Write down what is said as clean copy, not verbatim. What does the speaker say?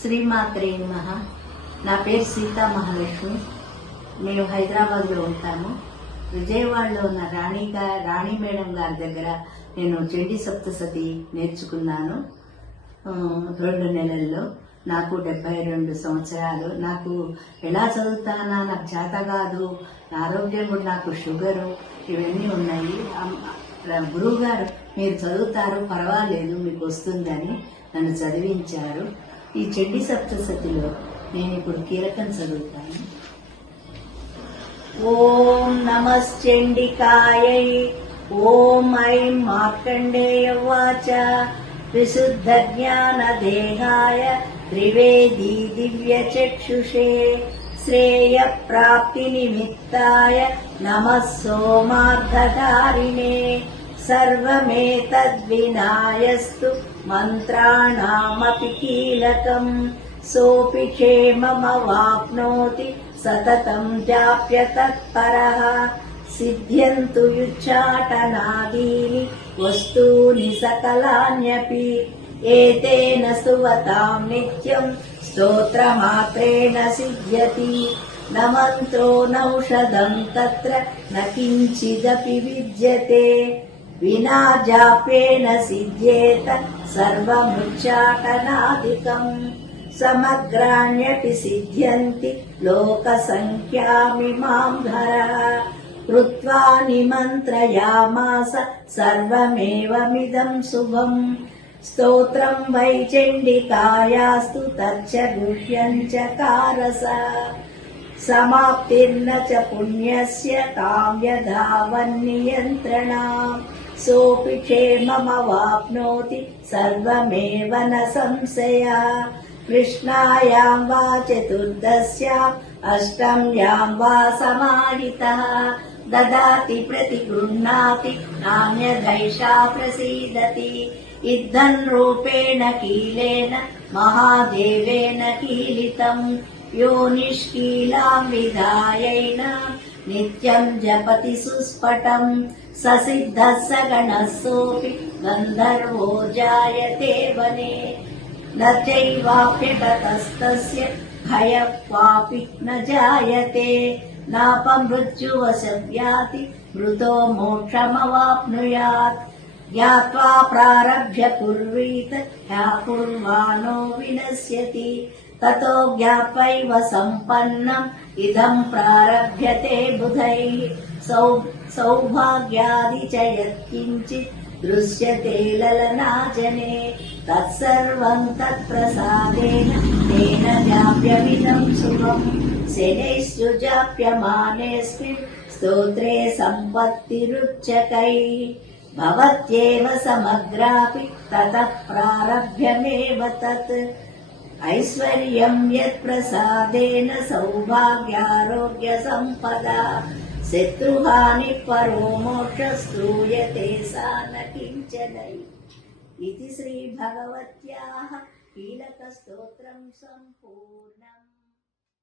శ్రీమాత్రే నమః. నా పేరు సీతా మహాలక్ష్మి. మేము హైదరాబాద్లో ఉంటాము. విజయవాడలో ఉన్న రాణి మేడం గారి దగ్గర నేను చండీ సప్తసతి నేర్చుకున్నాను 2 నెలల్లో. నాకు 72 సంవత్సరాలు. నాకు ఎలా చదువుతానా, నాకు చేత కాదు, ఆరోగ్యం కూడా, నాకు షుగరు ఇవన్నీ ఉన్నాయి. గురువు గారు మీరు చదువుతారు, పర్వాలేదు, మీకు వస్తుందని నన్ను చదివించారు. ఈ చండీ సప్తసతిలో నేను ఇప్పుడు కీలకం చదువుతాను. ఓం నమశ్చండికాయై. ఓం ఐం మార్కండేయ వాచ విశుద్ధ జ్ఞాన దేహాయ త్రివేదీ దివ్య చక్షుషే శ్రేయ ప్రాప్తి నిమిత్తాయ నమః సోమార్ధధారిణే సర్వమేతద్వినాయస్తు మంత్రాణామపి కీలకం సోపి క్షేమమవాప్నోతి సతతం జాప్య తత్పరః సిద్ధ్యంతు యుచ్చాటనాదీని వస్తూని సకలాన్యపి ఏతేన స్తువతాం నిత్యం స్తోత్రమాత్రేణ సిద్ధ్యతి న మంత్రో నౌషధం తత్ర న కించిదపి విద్యతే వినా జాప్యేన సిద్ధ్యేత సర్వముచ్చాటనాదికం సమగ్రాణ్యపి సిద్ధ్యంతి లోకసంఖ్యామిమాం ధరః కృత్వా నిమంత్రయామాస సర్వమేవమిదం శుభం స్తోత్రం వై చండికాయాస్తు తచ్చ గుహ్యం చకారస సమాప్తిర్న చ పుణ్యస్య కామ్యధావన్నియంత్రణా సోపి క్షేమమవాప్నోతి సర్వమేవ న సంశయః కృష్ణాయాం వా చతుర్దశ్యాం అష్టమ్యాం వా సమాహితః దదాతి ప్రతిగృహ్ణాతి నాన్యదైషా ప్రసీదతి ఇద్దం రూపేణ కీలేన మహాదేవేన కీలితం యో నిష్కీలాం విధాయైన నిత్యం జపతి సుస్ఫటం ససిద్ధః సగణః సోపి గంధర్వో జాయతే వనే న చైవాప్యగతస్తస్య భయం క్వాపి న జాయతే నాపమృత్యువశవ్యాతి మృతో మోక్షమవాప్నుయాత్ జ్ఞాత్వా ప్రారభ్య కుర్వీత హ్యాకుర్వాణో వినశ్యతి తతో జ్ఞాత్వైవ సంపన్నం ఇదం ప్రారభ్యతే బుధైః సౌభాగ్యాది చ యత్కించిత్ దృశ్యతే లలనాజనే తత్సర్వం తత్ప్రసాదేన తేన జాప్యమిదం శుభం శనైశ్చ జాప్యమానేస్మిన్ స్తోత్రే సంపత్తిరుచ్యకైః భవత్యేవ సమగ్రాపి తతః ప్రారభ్యమేవ తత్ ఐశ్వర్యం యత్ప్రసాదేన సౌభాగ్యారోగ్య సంపదా శత్రుహాని పరో మోక్ష శ్రూయతే సా న కించనై. ఇది శ్రీ భగవత్యాః కీలక స్తోత్రం సంపూర్ణం.